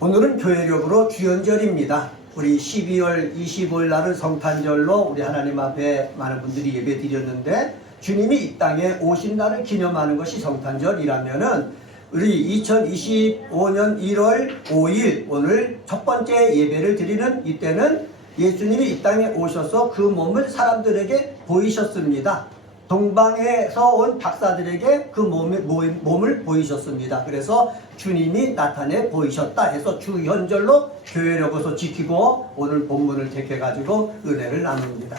오늘은 교회력으로 주연절입니다. 우리 12월 25일 날은 성탄절로 우리 하나님 앞에 많은 분들이 예배 드렸는데, 주님이 이 땅에 오신 날을 기념하는 것이 성탄절이라면은 우리 2025년 1월 5일 오늘 첫 번째 예배를 드리는 이때는 예수님이 이 땅에 오셔서 그 몸을 사람들에게 보이셨습니다. 동방에서 온 박사들에게 그 몸을 보이셨습니다. 그래서 주님이 나타내 보이셨다 해서 주현절로 교회력에서 지키고 오늘 본문을 택해가지고 은혜를 나눕니다.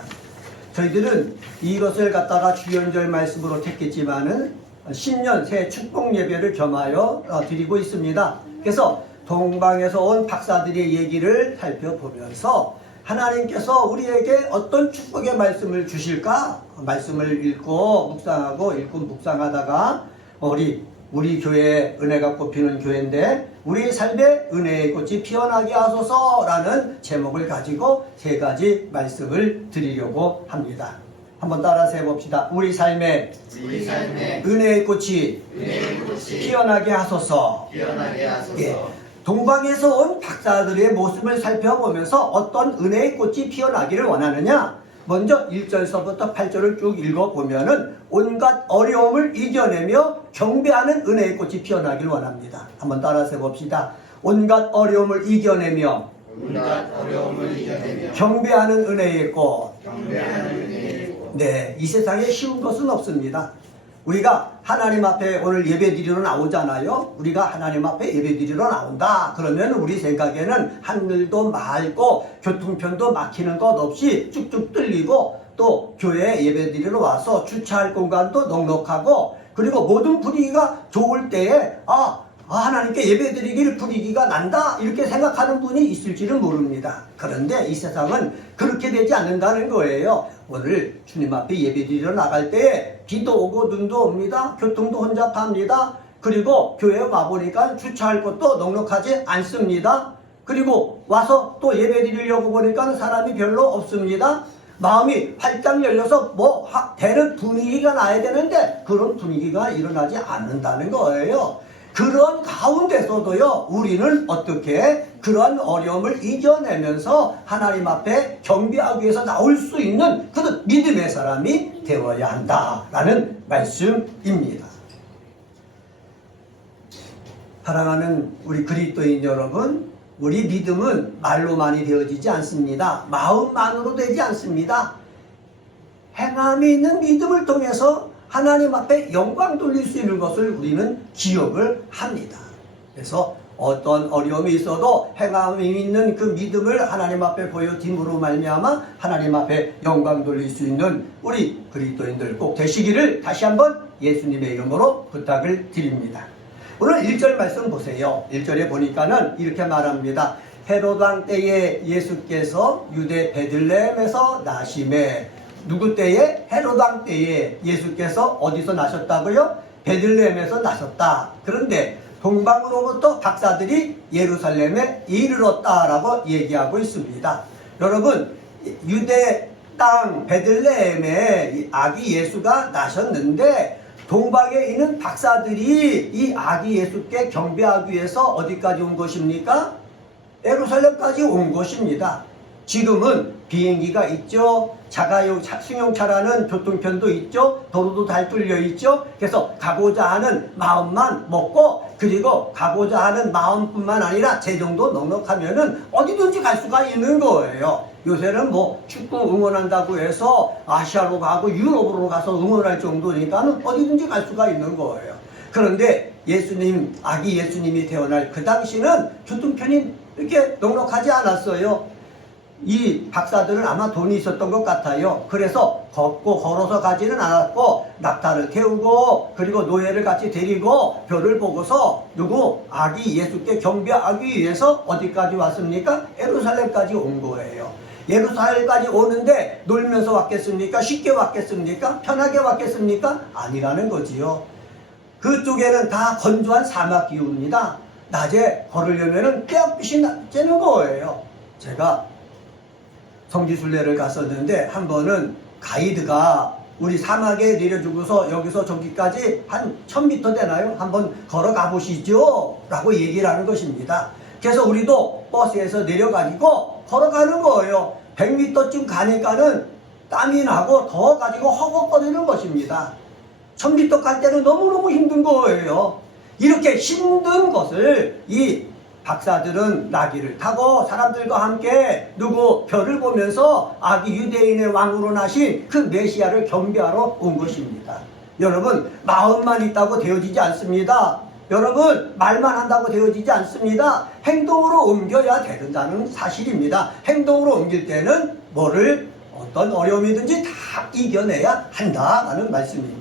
저희들은 이것을 갖다가 주현절 말씀으로 택했지만은 신년 새 축복 예배를 겸하여 드리고 있습니다. 그래서 동방에서 온 박사들의 얘기를 살펴보면서 하나님께서 우리에게 어떤 축복의 말씀을 주실까? 말씀을 읽고 묵상하다가 우리 교회 은혜가 꽃피는 교회인데 우리 삶에 은혜의 꽃이 피어나게 하소서라는 제목을 가지고 세 가지 말씀을 드리려고 합니다. 한번 따라서 해봅시다. 우리 삶에 은혜의 꽃이 피어나게 하소서. 예. 동방에서 온 박사들의 모습을 살펴보면서 어떤 은혜의 꽃이 피어나기를 원하느냐? 먼저 1절서부터 8절을 쭉 읽어보면은 온갖 어려움을 이겨내며 경배하는 은혜의 꽃이 피어나기를 원합니다. 한번 따라서 해봅시다. 온갖 어려움을 이겨내며 경배하는 은혜의 꽃. 네, 이 세상에 쉬운 것은 없습니다. 우리가 하나님 앞에 오늘 예배 드리러 나오잖아요. 우리가 하나님 앞에 예배 드리러 나온다. 그러면 우리 생각에는 하늘도 맑고 교통편도 막히는 것 없이 쭉쭉 뚫리고 또 교회에 예배 드리러 와서 주차할 공간도 넉넉하고 그리고 모든 분위기가 좋을 때에 하나님께 예배 드리길 분위기가 난다 이렇게 생각하는 분이 있을지는 모릅니다. 그런데 이 세상은 그렇게 되지 않는다는 거예요. 오늘 주님 앞에 예배 드리러 나갈 때 비도 오고 눈도 옵니다. 교통도 혼잡합니다. 그리고 교회에 와보니까 주차할 곳도 넉넉하지 않습니다. 그리고 와서 또 예배 드리려고 보니까 사람이 별로 없습니다. 마음이 활짝 열려서 되는 분위기가 나야 되는데 그런 분위기가 일어나지 않는다는 거예요. 그런 가운데서도요, 우리는 어떻게 그런 어려움을 이겨내면서 하나님 앞에 경배하기 위해서 나올 수 있는 그런 믿음의 사람이 되어야 한다라는 말씀입니다. 사랑하는 우리 그리스도인 여러분, 우리 믿음은 말로만이 되어지지 않습니다. 마음만으로 되지 않습니다. 행함이 있는 믿음을 통해서 하나님 앞에 영광 돌릴 수 있는 것을 우리는 기억을 합니다. 그래서 어떤 어려움이 있어도 행함이 있는 그 믿음을 하나님 앞에 보여줌으로 말미암아 하나님 앞에 영광 돌릴 수 있는 우리 그리스도인들 꼭 되시기를 다시 한번 예수님의 이름으로 부탁을 드립니다. 오늘 1절 말씀 보세요. 1절에 보니까는 이렇게 말합니다. 헤롯 왕 때에 예수께서 유대 베들레헴에서 나심에. 누구 때에? 헤롯 왕 때에 예수께서 어디서 나셨다고요? 베들레헴에서 나셨다. 그런데 동방으로부터 박사들이 예루살렘에 이르렀다라고 얘기하고 있습니다. 여러분, 유대 땅 베들레헴에 아기 예수가 나셨는데 동방에 있는 박사들이 이 아기 예수께 경배하기 위해서 어디까지 온 것입니까? 예루살렘까지 온 것입니다. 지금은 비행기가 있죠. 승용차라는 교통편도 있죠. 도로도 잘 뚫려 있죠. 그래서 가고자 하는 마음만 먹고 그리고 가고자 하는 마음뿐만 아니라 재정도 넉넉하면은 어디든지 갈 수가 있는 거예요. 요새는 축구 응원한다고 해서 아시아로 가고 유럽으로 가서 응원할 정도니까는 어디든지 갈 수가 있는 거예요. 그런데 아기 예수님이 태어날 그 당시는 교통편이 이렇게 넉넉하지 않았어요. 이 박사들은 아마 돈이 있었던 것 같아요. 그래서 걸어서 가지는 않았고 낙타를 태우고 그리고 노예를 같이 데리고 별을 보고서 아기 예수께 경배하기 위해서 어디까지 왔습니까? 예루살렘까지 온 거예요. 예루살렘까지 오는데 놀면서 왔겠습니까? 쉽게 왔겠습니까? 편하게 왔겠습니까? 아니라는 거지요. 그쪽에는 다 건조한 사막 기후입니다. 낮에 걸으려면 떼약빛이 쬐는 거예요. 제가 성지순례를 갔었는데 한 번은 가이드가 우리 사막에 내려주고서 여기서 저기까지 한 1000m 되나요? 한번 걸어가 보시죠 라고 얘기를 하는 것입니다. 그래서 우리도 버스에서 내려가지고 걸어가는 거예요. 100m쯤 가니까는 땀이 나고 더워가지고 허걱거리는 것입니다. 1000m 갈 때는 너무너무 힘든 거예요. 이렇게 힘든 것을 이 박사들은 나귀를 타고 사람들과 함께 누구 별을 보면서 아기 유대인의 왕으로 나신 그 메시아를 경배하러 온 것입니다. 여러분, 마음만 있다고 되어지지 않습니다. 여러분, 말만 한다고 되어지지 않습니다. 행동으로 옮겨야 된다는 사실입니다. 행동으로 옮길 때는 어떤 어려움이든지 다 이겨내야 한다는 말씀입니다.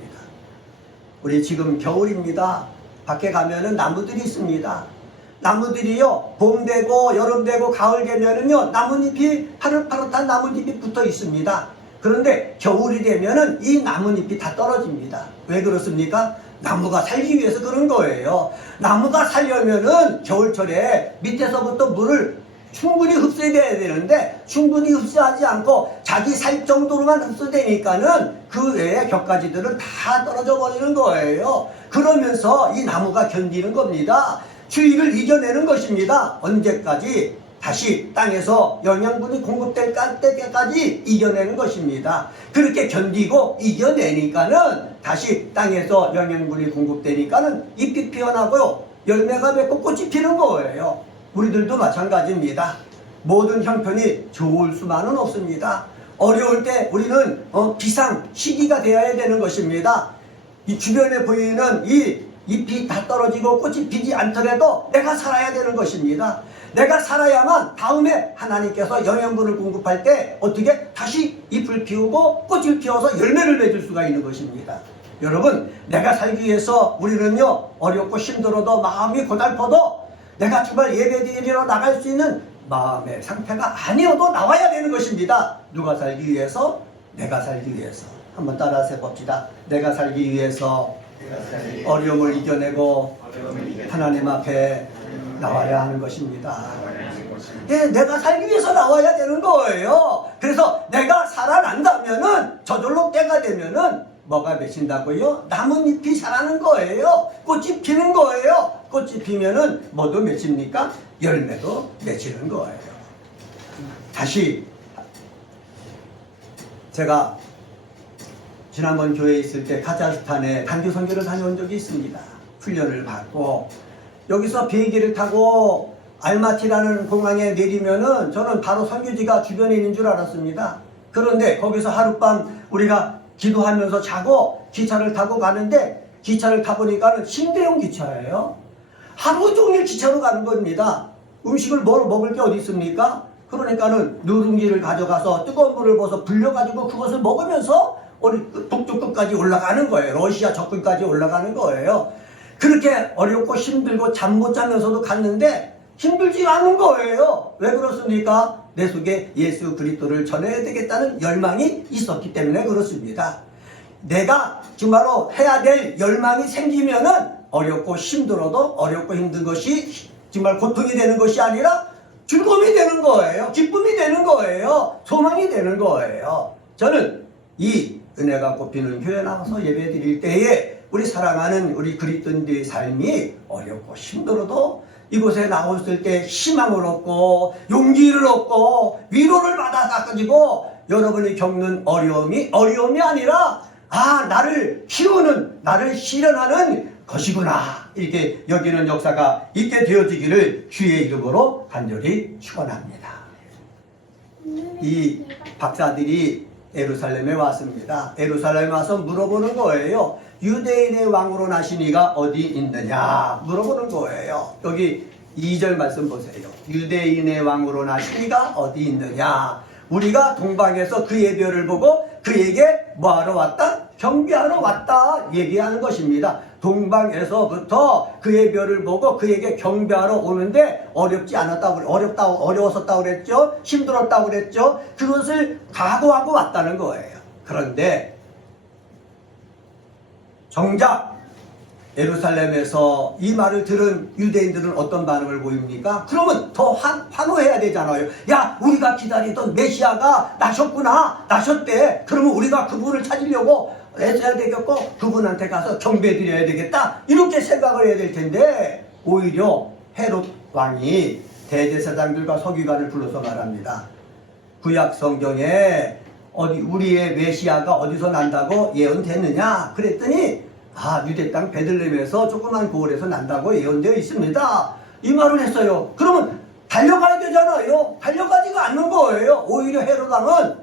우리 지금 겨울입니다. 밖에 가면은 나무들이 있습니다. 나무들이요, 봄 되고 여름 되고 가을 되면은요, 나뭇잎이 파릇파릇한 나뭇잎이 붙어 있습니다. 그런데 겨울이 되면은 이 나뭇잎이 다 떨어집니다. 왜 그렇습니까? 나무가 살기 위해서 그런 거예요. 나무가 살려면은 겨울철에 밑에서부터 물을 충분히 흡수해야 되는데 충분히 흡수하지 않고 자기 살 정도로만 흡수되니까는 그 외에 격가지들은 다 떨어져 버리는 거예요. 그러면서 이 나무가 견디는 겁니다. 추위를 이겨내는 것입니다. 언제까지? 다시 땅에서 영양분이 공급될 때까지 이겨내는 것입니다. 그렇게 견디고 이겨내니까는 다시 땅에서 영양분이 공급되니까는 잎이 피어나고요, 열매가 맺고 꽃이 피는 거예요. 우리들도 마찬가지입니다. 모든 형편이 좋을 수만은 없습니다. 어려울 때 우리는 비상 시기가 되어야 되는 것입니다. 이 주변에 보이는 이 잎이 다 떨어지고 꽃이 피지 않더라도 내가 살아야 되는 것입니다. 내가 살아야만 다음에 하나님께서 영양분을 공급할 때 어떻게 다시 잎을 피우고 꽃을 피워서 열매를 맺을 수가 있는 것입니다. 여러분, 내가 살기 위해서 우리는요, 어렵고 힘들어도 마음이 고달퍼도 내가 정말 예배드리러 나갈 수 있는 마음의 상태가 아니어도 나와야 되는 것입니다. 누가 살기 위해서? 내가 살기 위해서. 한번 따라서 해봅시다. 내가 살기 위해서 어려움을 이겨내고 하나님 앞에 나와야 하는 것입니다. 예, 내가 살기 위해서 나와야 되는 거예요. 그래서 내가 살아난다면은 저절로 때가 되면은 뭐가 맺힌다고요? 나뭇잎이 자라는 거예요. 꽃이 피는 거예요. 꽃이 피면은 뭐도 맺힙니까? 열매도 맺히는 거예요. 다시 제가 지난번 교회에 있을 때 카자흐스탄에 단기 선교를 다녀온 적이 있습니다. 훈련을 받고 여기서 비행기를 타고 알마티라는 공항에 내리면은 저는 바로 선교지가 주변에 있는 줄 알았습니다. 그런데 거기서 하룻밤 우리가 기도하면서 자고 기차를 타고 가는데 기차를 타보니까는 신대용 기차예요. 하루 종일 기차로 가는 겁니다. 음식을 먹을 게 어디 있습니까? 그러니까는 누룽지를 가져가서 뜨거운 물을 부어서 불려가지고 그것을 먹으면서 북쪽 끝까지 올라가는 거예요. 러시아 접근까지 올라가는 거예요. 그렇게 어렵고 힘들고 잠 못 자면서도 갔는데 힘들지 않은 거예요. 왜 그렇습니까? 내 속에 예수 그리스도를 전해야 되겠다는 열망이 있었기 때문에 그렇습니다. 내가 정말로 해야 될 열망이 생기면은 어렵고 힘들어도 어렵고 힘든 것이 정말 고통이 되는 것이 아니라 즐거움이 되는 거예요. 기쁨이 되는 거예요. 소망이 되는 거예요. 저는 이 은혜가 꽃피는 교회 나와서 예배 드릴 때에 우리 사랑하는 우리 그리스도인들의 삶이 어렵고 힘들어도 이곳에 나왔을 때 희망을 얻고 용기를 얻고 위로를 받아가지고 여러분이 겪는 어려움이 아니라 나를 키우는, 나를 실현하는 것이구나, 이렇게 여기는 역사가 있게 되어지기를 주의 이름으로 간절히 축원합니다. 이 박사들이 예루살렘에 왔습니다. 예루살렘에 와서 물어보는 거예요. 유대인의 왕으로 나신 이가 어디 있느냐 물어보는 거예요. 여기 2절 말씀 보세요. 유대인의 왕으로 나신 이가 어디 있느냐. 우리가 동방에서 그의 별을 보고 그에게 뭐하러 왔다? 경배하러 왔다 얘기하는 것입니다. 동방에서부터 그의 별을 보고 그에게 경배하러 오는데 어려웠었다고 그랬죠. 힘들었다고 그랬죠. 그것을 각오하고 왔다는 거예요. 그런데 정작 예루살렘에서 이 말을 들은 유대인들은 어떤 반응을 보입니까? 그러면 더 환호해야 되잖아요. 야, 우리가 기다리던 메시아가 나셨대. 그러면 우리가 그분을 찾으려고 애써야 되겠고 그분한테 가서 경배드려야 되겠다, 이렇게 생각을 해야 될 텐데 오히려 헤롯 왕이 대제사장들과 서기관을 불러서 말합니다. 구약 성경에 우리의 메시아가 어디서 난다고 예언됐느냐? 그랬더니 유대 땅 베들레헴에서 조그만 고을에서 난다고 예언되어 있습니다. 이 말을 했어요. 그러면 달려가야 되잖아요. 달려가지가 않는 거예요. 오히려 헤롯 왕은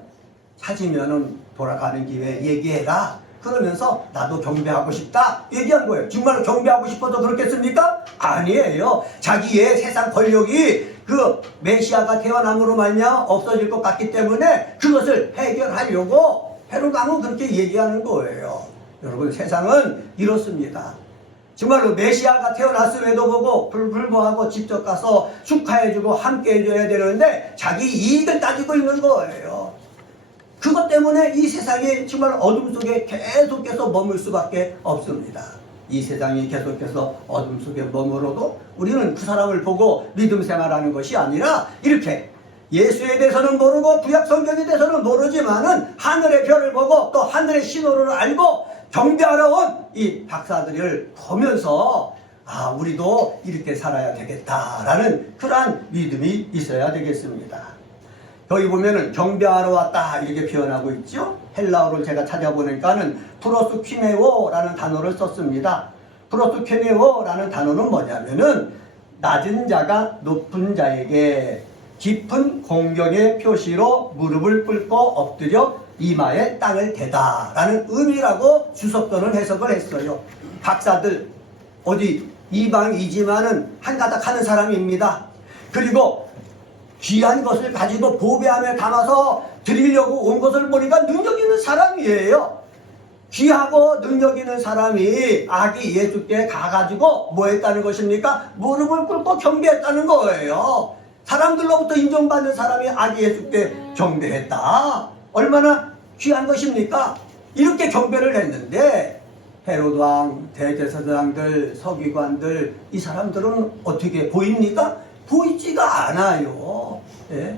찾으면은 돌아가는 길에 얘기해라. 그러면서 나도 경배하고 싶다 얘기한 거예요. 정말로 경배하고 싶어서 그렇겠습니까? 아니에요. 자기의 세상 권력이 그 메시아가 태어남으로 말미암아 없어질 것 같기 때문에 그것을 해결하려고 헤롯 왕은 그렇게 얘기하는 거예요. 여러분, 세상은 이렇습니다. 정말로 메시아가 태어났음에도 불구하고 직접 가서 축하해주고 함께 해줘야 되는데 자기 이익을 따지고 있는 거예요. 그것 때문에 이 세상이 정말 어둠 속에 계속해서 머물 수밖에 없습니다. 이 세상이 계속해서 어둠 속에 머물어도 우리는 그 사람을 보고 믿음 생활하는 것이 아니라 이렇게 예수에 대해서는 모르고 구약 성경에 대해서는 모르지만은 하늘의 별을 보고 또 하늘의 신호를 알고 경배하러 온 이 박사들을 보면서 우리도 이렇게 살아야 되겠다라는 그러한 믿음이 있어야 되겠습니다. 여기 보면은 경배하러 왔다 이렇게 표현하고 있죠. 헬라어를 제가 찾아보니까는 프로스퀴네오라는 단어를 썼습니다. 프로스퀴네오라는 단어는 뭐냐면은 낮은 자가 높은 자에게 깊은 공경의 표시로 무릎을 꿇고 엎드려 이마에 땅을 대다 라는 의미라고 주석도는 해석을 했어요. 박사들 어디 이방이지만은 한가닥 하는 사람입니다. 그리고 귀한 것을 가지고 보배함에 담아서 드리려고 온 것을 보니까 능력 있는 사람이에요. 귀하고 능력 있는 사람이 아기 예수께 가가지고 뭐 했다는 것입니까? 무릎을 꿇고 경배했다는 거예요. 사람들로부터 인정받는 사람이 아기 예수께 경배했다. 얼마나 귀한 것입니까? 이렇게 경배를 했는데 헤롯 왕, 대제사장들, 서기관들 이 사람들은 어떻게 보입니까? 보이지가 않아요. 예?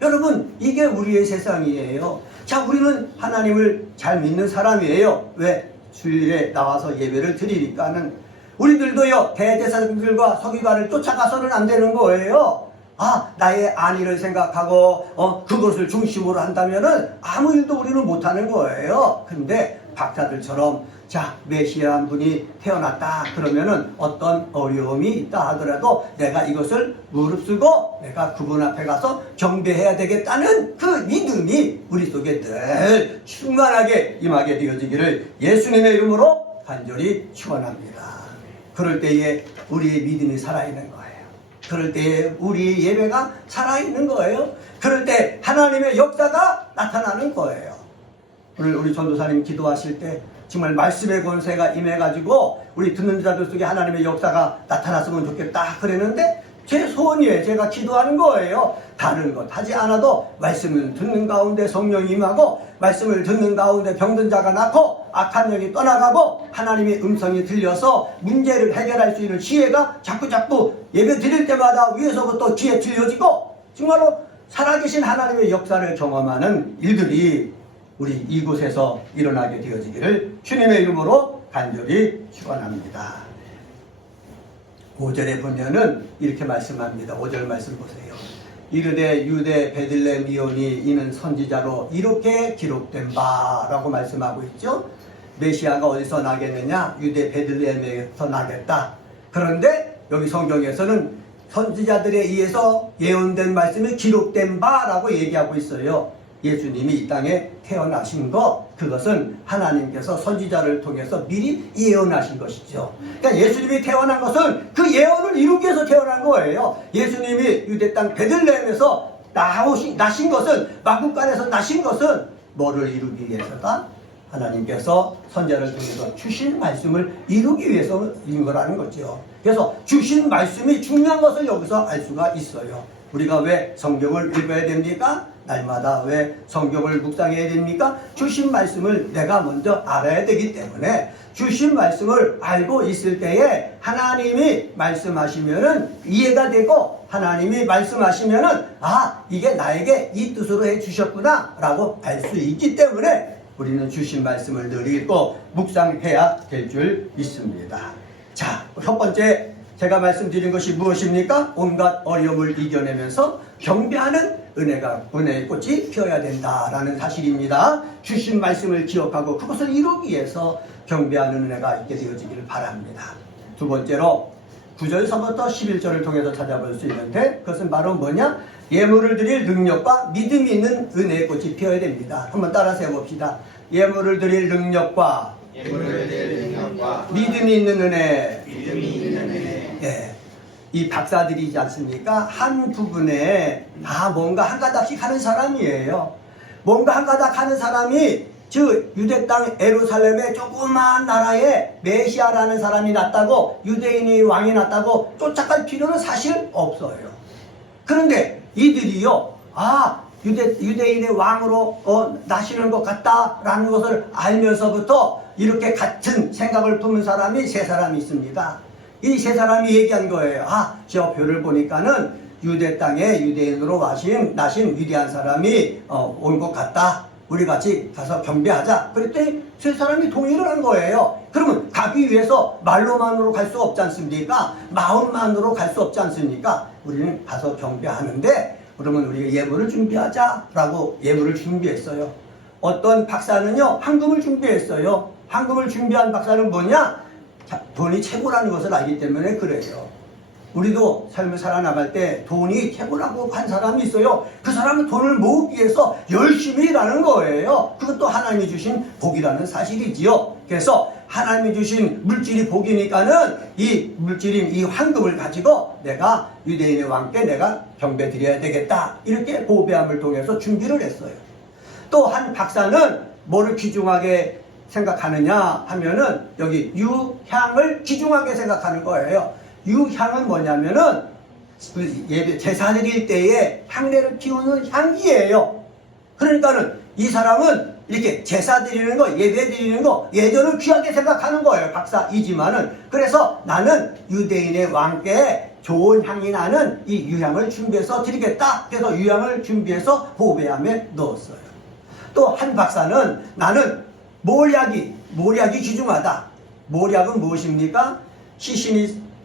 여러분, 이게 우리의 세상이에요. 자, 우리는 하나님을 잘 믿는 사람이에요. 왜? 주일에 나와서 예배를 드리니까는. 우리들도요, 대제사장들과 서기관을 쫓아가서는 안 되는 거예요. 나의 안위를 생각하고 그것을 중심으로 한다면은 아무 일도 우리는 못하는 거예요. 근데 박사들처럼 자, 메시아 한 분이 태어났다 그러면은 어떤 어려움이 있다 하더라도 내가 이것을 무릅쓰고 내가 그분 앞에 가서 경배해야 되겠다는 그 믿음이 우리 속에 늘 충만하게 임하게 되어지기를 예수님의 이름으로 간절히 축원합니다. 그럴 때에 우리의 믿음이 살아있는 거예요. 그럴 때 우리 예배가 살아있는 거예요. 그럴 때 하나님의 역사가 나타나는 거예요. 오늘 우리 전도사님 기도하실 때 정말 말씀의 권세가 임해가지고 우리 듣는 자들 속에 하나님의 역사가 나타났으면 좋겠다 그랬는데 제 소원이에요. 제가 기도하는 거예요. 다른 것 하지 않아도 말씀을 듣는 가운데 성령이 임하고 말씀을 듣는 가운데 병든 자가 낫고 악한 영이 떠나가고 하나님의 음성이 들려서 문제를 해결할 수 있는 지혜가 자꾸 예배 드릴 때마다 위에서부터 지혜 들려지고 정말로 살아계신 하나님의 역사를 경험하는 일들이 우리 이곳에서 일어나게 되어지기를 주님의 이름으로 간절히 축원합니다. 5절에 보면은 이렇게 말씀합니다. 5절 말씀 보세요. 이르되 유대 베들레헴이오니 이는 선지자로 이렇게 기록된 바라고 말씀하고 있죠. 메시아가 어디서 나겠느냐? 유대 베들레헴에서 나겠다. 그런데 여기 성경에서는 선지자들에 의해서 예언된 말씀이 기록된 바라고 얘기하고 있어요. 예수님이 이 땅에 태어나신 것, 그것은 하나님께서 선지자를 통해서 미리 예언하신 것이죠. 그러니까 예수님이 태어난 것은 그 예언을 이루기 위해서 태어난 거예요. 예수님이 유대 땅 베들레헴에서 나신 것은, 마구간에서 나신 것은 뭐를 이루기 위해서다? 하나님께서 선지자를 통해서 주신 말씀을 이루기 위해서인 거라는 거죠. 그래서 주신 말씀이 중요한 것을 여기서 알 수가 있어요. 우리가 왜 성경을 읽어야 됩니까? 날마다 왜 성경을 묵상해야 됩니까? 주신 말씀을 내가 먼저 알아야 되기 때문에 주신 말씀을 알고 있을 때에 하나님이 말씀하시면은 이해가 되고 하나님이 말씀하시면은 이게 나에게 이 뜻으로 해주셨구나 라고 알 수 있기 때문에 우리는 주신 말씀을 늘 읽고 묵상해야 될 줄 믿습니다. 자, 첫 번째 제가 말씀드린 것이 무엇입니까? 온갖 어려움을 이겨내면서 경배하는 은혜의 꽃이 피어야 된다라는 사실입니다. 주신 말씀을 기억하고 그것을 이루기 위해서 경배하는 은혜가 있게 되어지기를 바랍니다. 두 번째로 9절서부터 11절을 통해서 찾아볼 수 있는데 그것은 바로 뭐냐? 예물을 드릴 능력과 믿음이 있는 은혜의 꽃이 피어야 됩니다. 한번 따라서 해봅시다. 예물을 드릴 능력과 믿음이 있는 은혜. 예. 이 박사들이지 않습니까? 한 부분에 다 뭔가 한 가닥씩 하는 사람이에요. 뭔가 한 가닥 하는 사람이 즉 유대 땅 예루살렘의 조그마한 나라에 메시아라는 사람이 났다고 유대인의 왕이 났다고 쫓아갈 필요는 사실 없어요. 그런데 이들이요, 유대인의 왕으로 나시는 것 같다라는 것을 알면서부터 이렇게 같은 생각을 품은 사람이 세 사람이 있습니다. 이 세 사람이 얘기한 거예요. 저 표를 보니까는 유대 땅에 유대인으로 나신 위대한 사람이 온 것 같다. 우리 같이 가서 경배하자. 그랬더니 세 사람이 동의를 한 거예요. 그러면 가기 위해서 말로만으로 갈 수 없지 않습니까? 마음만으로 갈 수 없지 않습니까? 우리는 가서 경배하는데 그러면 우리가 예물을 준비하자라고 예물을 준비했어요. 어떤 박사는요, 황금을 준비했어요. 황금을 준비한 박사는 뭐냐? 돈이 최고라는 것을 알기 때문에 그래요. 우리도 삶을 살아나갈 때 돈이 최고라고 한 사람이 있어요. 그 사람은 돈을 모으기 위해서 열심히 일하는 거예요. 그것도 하나님이 주신 복이라는 사실이지요. 그래서 하나님이 주신 물질이 복이니까는 이 물질인 이 황금을 가지고 내가 유대인의 왕께 내가 경배 드려야 되겠다. 이렇게 보배함을 통해서 준비를 했어요. 또 한 박사는 뭐를 귀중하게 생각하느냐 하면은 여기 유향을 귀중하게 생각하는 거예요. 유향은 뭐냐면은 예배 제사 드릴 때에 향례를 피우는 향기예요. 그러니까는 이 사람은 이렇게 제사 드리는 거, 예배 드리는 거 예전을 귀하게 생각하는 거예요. 박사이지만은. 그래서 나는 유대인의 왕께 좋은 향이 나는 이 유향을 준비해서 드리겠다. 그래서 유향을 준비해서 보배함에 넣었어요. 또 한 박사는 나는 모략이 귀중하다. 모략은 무엇입니까?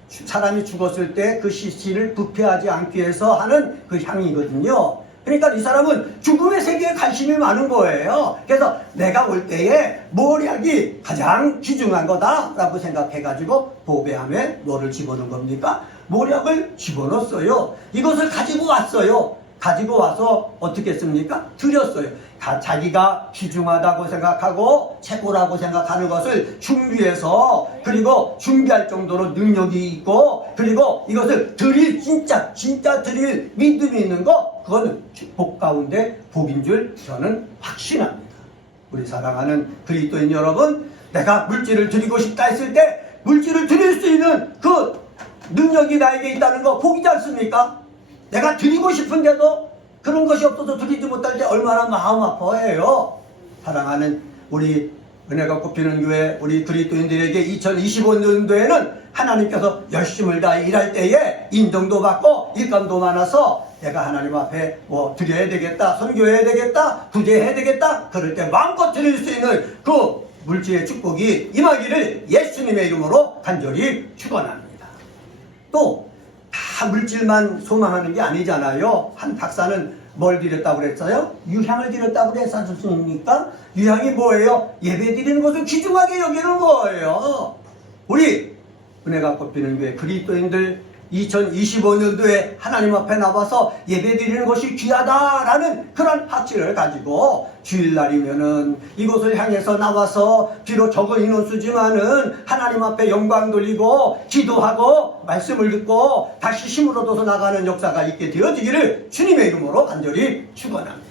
사람이 죽었을 때 그 시신을 부패하지 않기 위해서 하는 그 향이거든요. 그러니까 이 사람은 죽음의 세계에 관심이 많은 거예요. 그래서 내가 올 때에 모략이 가장 귀중한 거다라고 생각해가지고 보배함에 뭐를 집어넣은 겁니까? 모략을 집어넣었어요. 이것을 가지고 왔어요. 가지고 와서 어떻게 했습니까? 드렸어요. 자기가 귀중하다고 생각하고 최고라고 생각하는 것을 준비해서 그리고 준비할 정도로 능력이 있고 그리고 이것을 드릴 진짜 드릴 믿음이 있는 거 그거는 복 가운데 복인 줄 저는 확신합니다. 우리 사랑하는 그리스도인 여러분, 내가 물질을 드리고 싶다 했을 때 물질을 드릴 수 있는 그 능력이 나에게 있다는 거 복이지 않습니까? 내가 드리고 싶은데도 그런 것이 없어서 드리지 못할 때 얼마나 마음 아파해요. 사랑하는 우리 은혜가 꽃피는 교회 우리 그리스도인들에게 2025년도에는 하나님께서 열심을 다해 일할 때에 인정도 받고 일감도 많아서 내가 하나님 앞에 뭐 드려야 되겠다, 선교해야 되겠다, 구제해야 되겠다 그럴 때 마음껏 드릴 수 있는 그 물질의 축복이 임하기를 예수님의 이름으로 간절히 축원합니다. 또 다 물질만 소망하는 게 아니잖아요. 한 박사는 뭘 드렸다고 그랬어요? 유향을 드렸다고 그랬지 않습니까? 유향이 뭐예요? 예배 드리는 것을 귀중하게 여기는 거예요. 우리 은혜가 꽃피는 교회 그리스도인들 2025년도에 하나님 앞에 나와서 예배 드리는 것이 귀하다라는 그런 확신을 가지고 주일날이면은 이곳을 향해서 나와서 비록 적은 인원수지만은 하나님 앞에 영광 돌리고 기도하고 말씀을 듣고 다시 힘을 얻어서 나가는 역사가 있게 되어지기를 주님의 이름으로 간절히 축원합니다.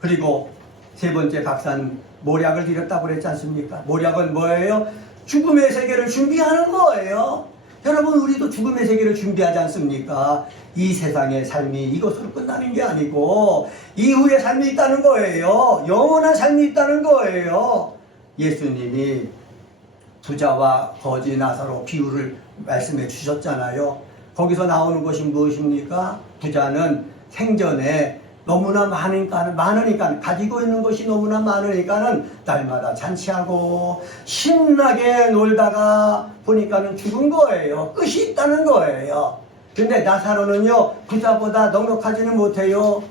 그리고 세 번째 박사는 모략을 드렸다고 그랬지 않습니까? 모략은 뭐예요? 죽음의 세계를 준비하는 거예요. 여러분, 우리도 죽음의 세계를 준비하지 않습니까? 이 세상의 삶이 이것으로 끝나는 게 아니고 이후의 삶이 있다는 거예요. 영원한 삶이 있다는 거예요. 예수님이 부자와 거지 나사로 비유를 말씀해 주셨잖아요. 거기서 나오는 것이 무엇입니까? 부자는 생전에 너무나 많으니까 가지고 있는 것이 너무나 많으니까는 날마다 잔치하고 신나게 놀다가 보니까는 죽은 거예요. 끝이 있다는 거예요. 근데 나사로는요, 부자보다 넉넉하지는 못해요.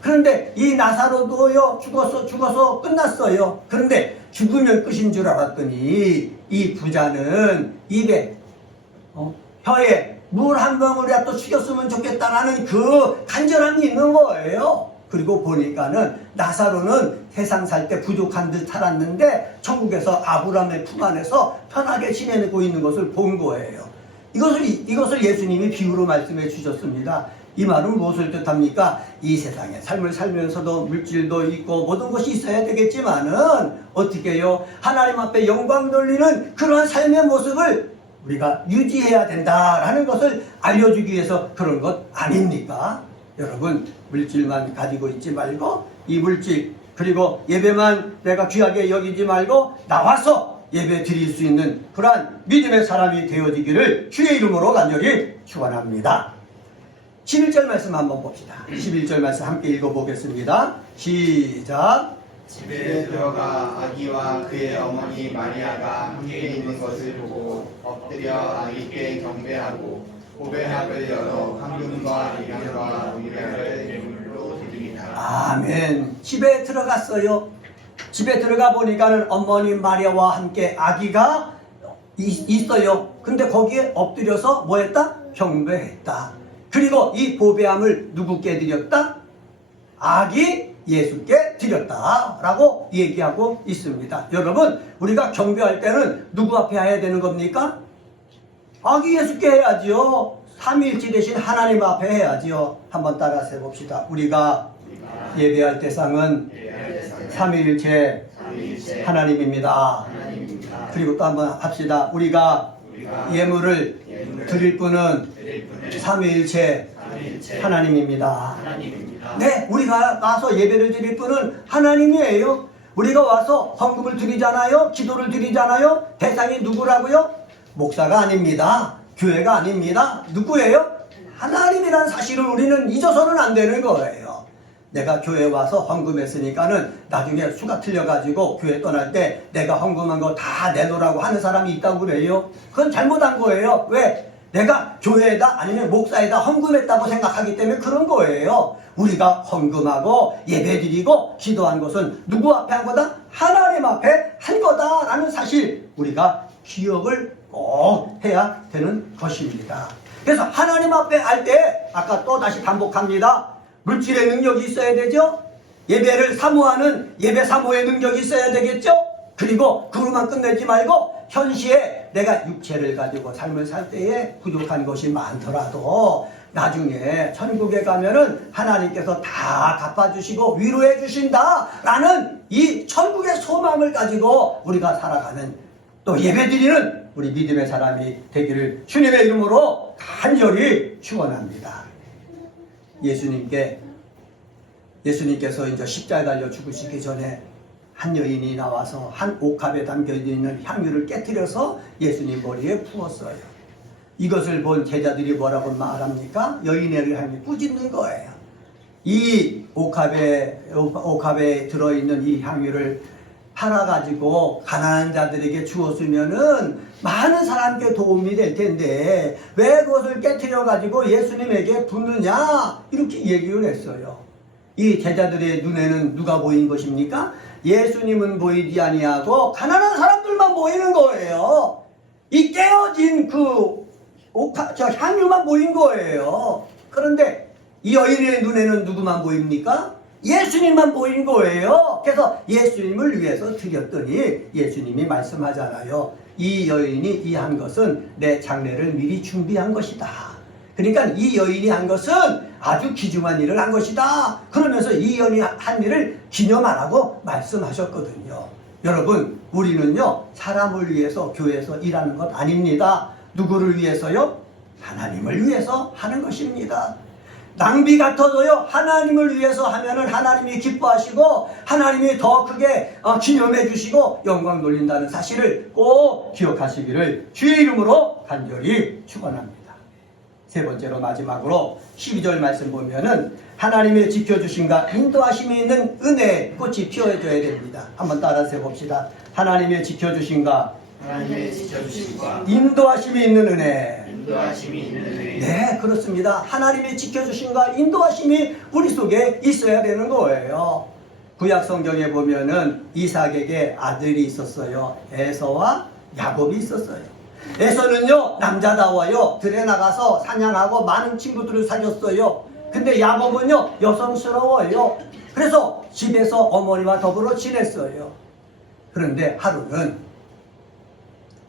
그런데 이 나사로도요, 죽어서 끝났어요. 그런데 죽으면 끝인 줄 알았더니 이 부자는 입에 혀에 물 한 방울이라도 죽였으면 좋겠다라는 그 간절함이 있는 거예요. 그리고 보니까는 나사로는 세상 살 때 부족한 듯 살았는데 천국에서 아브라함의 품 안에서 편하게 지내고 있는 것을 본 거예요. 이것을 예수님이 비유로 말씀해 주셨습니다. 이 말은 무엇을 뜻합니까? 이 세상에 삶을 살면서도 물질도 있고 모든 것이 있어야 되겠지만은 어떻게 해요? 하나님 앞에 영광 돌리는 그러한 삶의 모습을 우리가 유지해야 된다라는 것을 알려주기 위해서 그런 것 아닙니까? 여러분, 물질만 가지고 있지 말고 이 물질 그리고 예배만 내가 귀하게 여기지 말고 나와서 예배 드릴 수 있는 그러한 믿음의 사람이 되어지기를 주의 이름으로 간절히 축원합니다. 11절 말씀 한번 봅시다. 11절 말씀 함께 읽어보겠습니다. 시작. 집에 들어가 아기와 그의 어머니 마리아가 함께 있는 것을 보고 엎드려 아기께 경배하고 보배합을 열어 황금과 일향과 우리를 예물로 드리니라. 아멘. 집에 들어갔어요. 집에 들어가 보니까는 어머니 마리아와 함께 아기가 있어요. 근데 거기에 엎드려서 뭐 했다? 경배했다. 그리고 이 보배함을 누구께 드렸다? 아기 예수께 드렸다 라고 얘기하고 있습니다. 여러분, 우리가 경배할 때는 누구 앞에 해야 되는 겁니까? 아기 예수께 해야지요. 삼위일체 대신 하나님 앞에 해야지요. 한번 따라서 해봅시다. 우리가 예배할 대상은 삼위일체 하나님입니다. 그리고 또 한번 합시다. 우리가 예물을 드릴 분은 삼위일체 하나님입니다. 네, 우리가 와서 예배를 드릴 분은 하나님이에요. 우리가 와서 헌금을 드리잖아요. 기도를 드리잖아요. 대상이 누구라고요? 목사가 아닙니다. 교회가 아닙니다. 누구예요? 하나님이라는 사실을 우리는 잊어서는 안 되는 거예요. 내가 교회 와서 헌금했으니까는 나중에 수가 틀려가지고 교회 떠날 때 내가 헌금한 거 다 내놓으라고 하는 사람이 있다고 그래요. 그건 잘못한 거예요. 왜? 내가 교회에다 아니면 목사에다 헌금했다고 생각하기 때문에 그런 거예요. 우리가 헌금하고 예배드리고 기도한 것은 누구 앞에 한 거다? 하나님 앞에 한 거다라는 사실 우리가 기억을 꼭 해야 되는 것입니다. 그래서 하나님 앞에 할 때 아까 또 다시 반복합니다. 물질의 능력이 있어야 되죠. 예배를 사모하는 예배 사모의 능력이 있어야 되겠죠. 그리고 그로만 끝내지 말고 현시에 내가 육체를 가지고 삶을 살 때에 부족한 것이 많더라도 나중에 천국에 가면은 하나님께서 다 갚아주시고 위로해 주신다라는 이 천국의 소망을 가지고 우리가 살아가는 또 예배드리는 우리 믿음의 사람이 되기를 주님의 이름으로 간절히 축원합니다. 예수님께서 이제 십자가에 달려 죽으시기 전에 한 여인이 나와서 한 옥합에 담겨 있는 향유를 깨뜨려서 예수님 머리에 부었어요. 이것을 본 제자들이 뭐라고 말합니까? 여인의 향이 꾸짖는 거예요. 이 옥합에 들어있는 이 향유를 팔아가지고 가난한 자들에게 주었으면은 많은 사람께 도움이 될 텐데 왜 그것을 깨뜨려가지고 예수님에게 붓느냐? 이렇게 얘기를 했어요. 이 제자들의 눈에는 누가 보인 것입니까? 예수님은 보이지 아니하고 가난한 사람들만 보이는 거예요. 이 깨어진 향유만 보인 거예요. 그런데 이 여인의 눈에는 누구만 보입니까? 예수님만 보인 거예요. 그래서 예수님을 위해서 드렸더니 예수님이 말씀하잖아요. 이 여인이 이 한 것은 내 장례를 미리 준비한 것이다. 그러니까 이 여인이 한 것은 아주 귀중한 일을 한 것이다. 그러면서 이 여인이 한 일을 기념하라고 말씀하셨거든요. 여러분, 우리는요 사람을 위해서 교회에서 일하는 것 아닙니다. 누구를 위해서요? 하나님을 위해서 하는 것입니다. 낭비 같아도요 하나님을 위해서 하면은 하나님이 기뻐하시고 하나님이 더 크게 기념해 주시고 영광 돌린다는 사실을 꼭 기억하시기를 주의 이름으로 간절히 축원합니다. 세 번째로 마지막으로 12절 말씀 보면은 하나님의 지켜주심과 인도하심이 있는 은혜의 꽃이 피어줘야 됩니다. 한번 따라서 해봅시다. 하나님의 지켜주심과 하나님의 지켜주심과 인도하심이 있는 은혜. 인도하심이 있는 은혜. 네, 그렇습니다. 하나님의 지켜주심과 인도하심이 우리 속에 있어야 되는 거예요. 구약 성경에 보면은 이삭에게 아들이 있었어요. 에서와 야곱이 있었어요. 에서는요, 남자다워요. 들에 나가서 사냥하고 많은 친구들을 사귀었어요. 근데 야곱은요, 여성스러워요. 그래서 집에서 어머니와 더불어 지냈어요. 그런데 하루는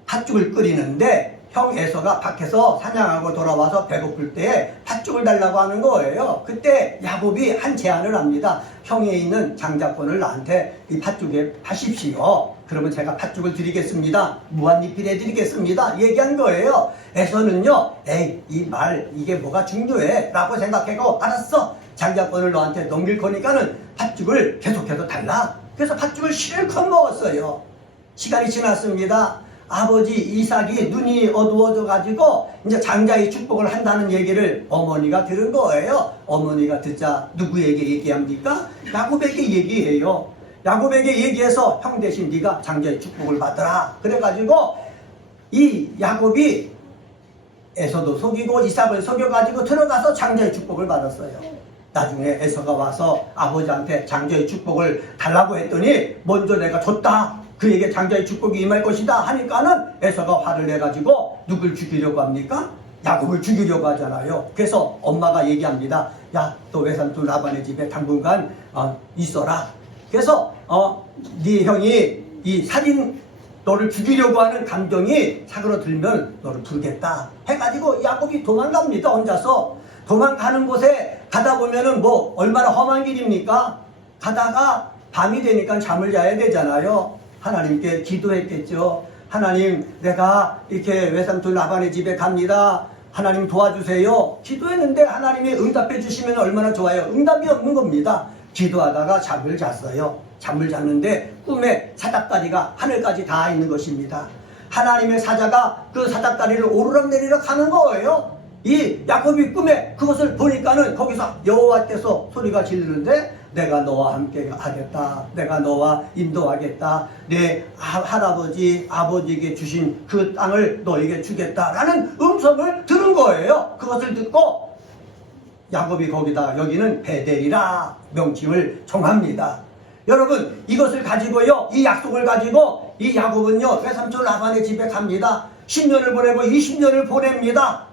팥죽을 끓이는데 형 에서가 밖에서 사냥하고 돌아와서 배고플 때 팥죽을 달라고 하는 거예요. 그때 야곱이 한 제안을 합니다. 형에 있는 장자권을 나한테 이 팥죽에 하십시오. 그러면 제가 팥죽을 드리겠습니다. 무한리필 해드리겠습니다. 얘기한 거예요. 에서는요, 에이, 이 말 이게 뭐가 중요해? 라고 생각하고 알았어. 장자권을 너한테 넘길 거니까는 팥죽을 계속해서 달라. 그래서 팥죽을 실컷 먹었어요. 시간이 지났습니다. 아버지 이삭이 눈이 어두워져 가지고 이제 장자의 축복을 한다는 얘기를 어머니가 들은 거예요. 어머니가 듣자 누구에게 얘기합니까? 야곱에게 얘기해요. 야곱에게 얘기해서 형 대신 네가 장자의 축복을 받으라. 그래가지고 이 야곱이 에서도 속이고 이삭을 속여가지고 들어가서 장자의 축복을 받았어요. 나중에 에서가 와서 아버지한테 장자의 축복을 달라고 했더니 먼저 내가 줬다. 그에게 장자의 축복이 임할 것이다 하니까는 에서가 화를 내가지고 누굴 죽이려고 합니까? 야곱을 죽이려고 하잖아요. 그래서 엄마가 얘기합니다. 야, 너 외삼촌 라반의 집에 당분간 있어라. 그래서 네 형이 이 살인 너를 죽이려고 하는 감정이 사그러들면 너를 부르겠다 해가지고 야곱이 도망갑니다. 혼자서. 도망가는 곳에 가다 보면은 뭐 얼마나 험한 길입니까? 가다가 밤이 되니까 잠을 자야 되잖아요. 하나님께 기도했겠죠. 하나님, 내가 이렇게 외삼촌 라반의 집에 갑니다. 하나님 도와주세요. 기도했는데 하나님이 응답해 주시면 얼마나 좋아요. 응답이 없는 겁니다. 기도하다가 잠을 잤어요. 잠을 잤는데 꿈에 사닥다리가 하늘까지 닿아 있는 것입니다. 하나님의 사자가 그 사닥다리를 오르락내리락 하는 거예요. 이 야곱이 꿈에 그것을 보니까는 거기서 여호와께서 소리가 지르는데 내가 너와 함께 하겠다. 내가 너와 인도하겠다. 내 할아버지, 아버지에게 주신 그 땅을 너에게 주겠다라는 음성을 들은 거예요. 그것을 듣고 야곱이 거기다 여기는 베델이라 명칭을 정합니다. 여러분, 이것을 가지고요, 이 약속을 가지고 이 야곱은요, 외삼촌 라반의 집에 갑니다. 10년을 보내고 20년을 보냅니다.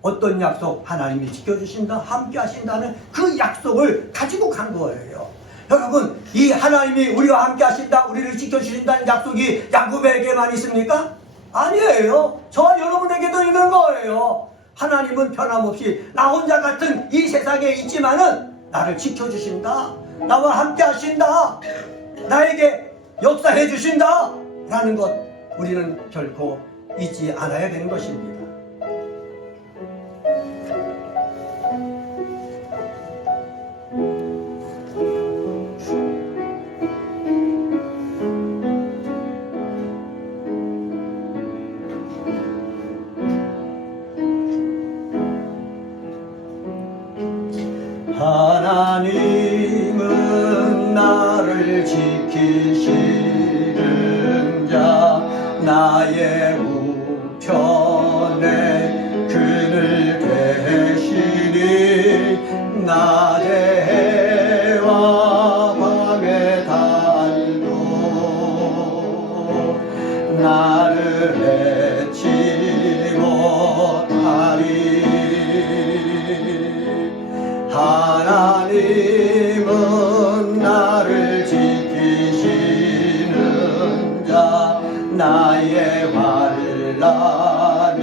어떤 약속? 하나님이 지켜주신다, 함께 하신다는 그 약속을 가지고 간 거예요. 여러분, 이 하나님이 우리와 함께 하신다, 우리를 지켜주신다는 약속이 야곱에게만 있습니까? 아니에요. 저와 여러분에게도 있는 거예요. 하나님은 변함없이 나 혼자 같은 이 세상에 있지만은 나를 지켜주신다, 나와 함께 하신다, 나에게 역사해 주신다 라는 것, 우리는 결코 잊지 않아야 되는 것입니다. 하나님은 나를 지키시는 자, 나의 우편에 그늘 되시니 낮의 해와 밤의 달도 나를 해치 못하리. 하나님은 나를 지키시는 자, 나의 환난을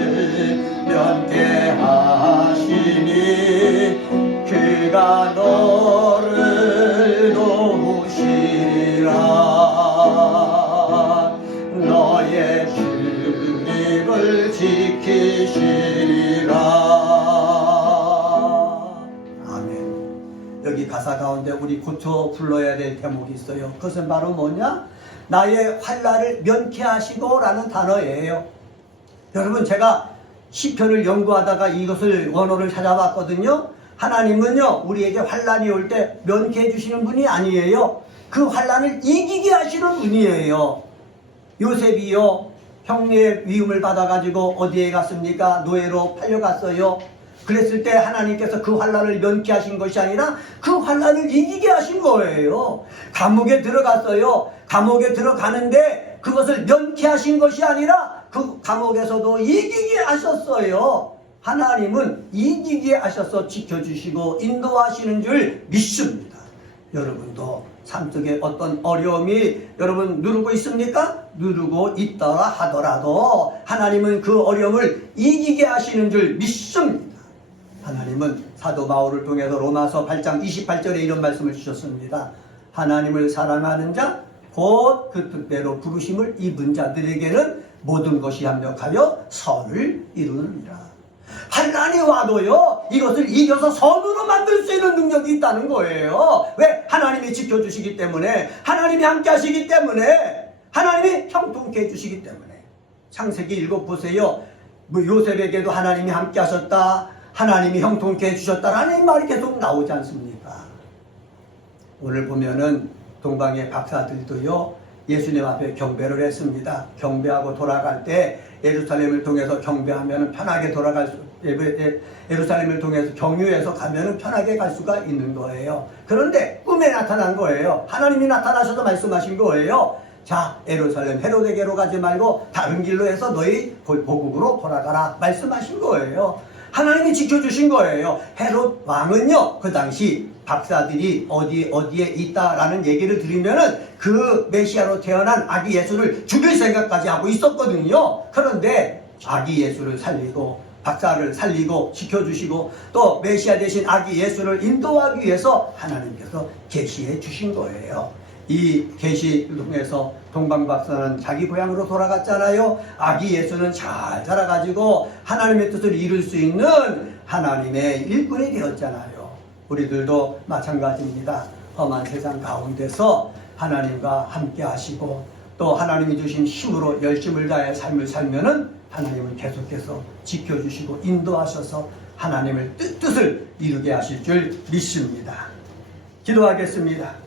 면케하시니 그가 너를 도우시리라. 너의 주님을 지키시리라. 여기 가사 가운데 우리 고쳐 불러야 될 대목이 있어요. 그것은 바로 뭐냐? 나의 환난을 면케하시고 라는 단어예요. 여러분, 제가 시편을 연구하다가 이것을 원어를 찾아봤거든요. 하나님은요, 우리에게 환란이 올 때 면케해 주시는 분이 아니에요. 그 환란을 이기게 하시는 분이에요. 요셉이요, 형의 위임을 받아가지고 어디에 갔습니까? 노예로 팔려갔어요. 그랬을 때 하나님께서 그 환란을 면케하신 것이 아니라 그 환란을 이기게 하신 거예요. 감옥에 들어갔어요. 감옥에 들어가는데 그것을 면케하신 것이 아니라 그 감옥에서도 이기게 하셨어요. 하나님은 이기게 하셔서 지켜주시고 인도하시는 줄 믿습니다. 여러분도 삶 속에 어떤 어려움이 여러분 누르고 있습니까? 누르고 있더라 하더라도 하나님은 그 어려움을 이기게 하시는 줄 믿습니다. 하나님은 사도 바울을 통해서 로마서 8장 28절에 이런 말씀을 주셨습니다. 하나님을 사랑하는 자 곧 그 뜻대로 부르심을 입은 자들에게는 모든 것이 합력하여 선을 이루느니라. 환난이 와도요, 이것을 이겨서 선으로 만들 수 있는 능력이 있다는 거예요. 왜? 하나님이 지켜주시기 때문에, 하나님이 함께 하시기 때문에, 하나님이 형통케 해주시기 때문에. 창세기 읽어보세요. 요셉에게도 하나님이 함께 하셨다, 하나님이 형통케 해주셨다라는 말이 계속 나오지 않습니까? 오늘 보면은 동방의 박사들도요, 예수님 앞에 경배를 했습니다. 경배하고 돌아갈 때 예루살렘을 통해서 경배하면 편하게 돌아갈 수, 예루살렘을 통해서 경유해서 가면 편하게 갈 수가 있는 거예요. 그런데 꿈에 나타난 거예요. 하나님이 나타나셔서 말씀하신 거예요. 자, 예루살렘 헤로데게로 가지 말고 다른 길로 해서 너희 고국으로 돌아가라 말씀하신 거예요. 하나님이 지켜주신 거예요. 헤롯 왕은요, 그 당시 박사들이 어디에 있다라는 얘기를 들으면은 그 메시아로 태어난 아기 예수를 죽일 생각까지 하고 있었거든요. 그런데 아기 예수를 살리고 박사를 살리고 지켜주시고 또 메시아 대신 아기 예수를 인도하기 위해서 하나님께서 계시해 주신 거예요. 이 계시를 통해서 동방박사는 자기 고향으로 돌아갔잖아요. 아기 예수는 잘 자라가지고 하나님의 뜻을 이룰 수 있는 하나님의 일꾼이 되었잖아요. 우리들도 마찬가지입니다. 험한 세상 가운데서 하나님과 함께 하시고 또 하나님이 주신 힘으로 열심을 다해 삶을 살면은 하나님은 계속해서 지켜주시고 인도하셔서 하나님의 뜻을 이루게 하실 줄 믿습니다. 기도하겠습니다.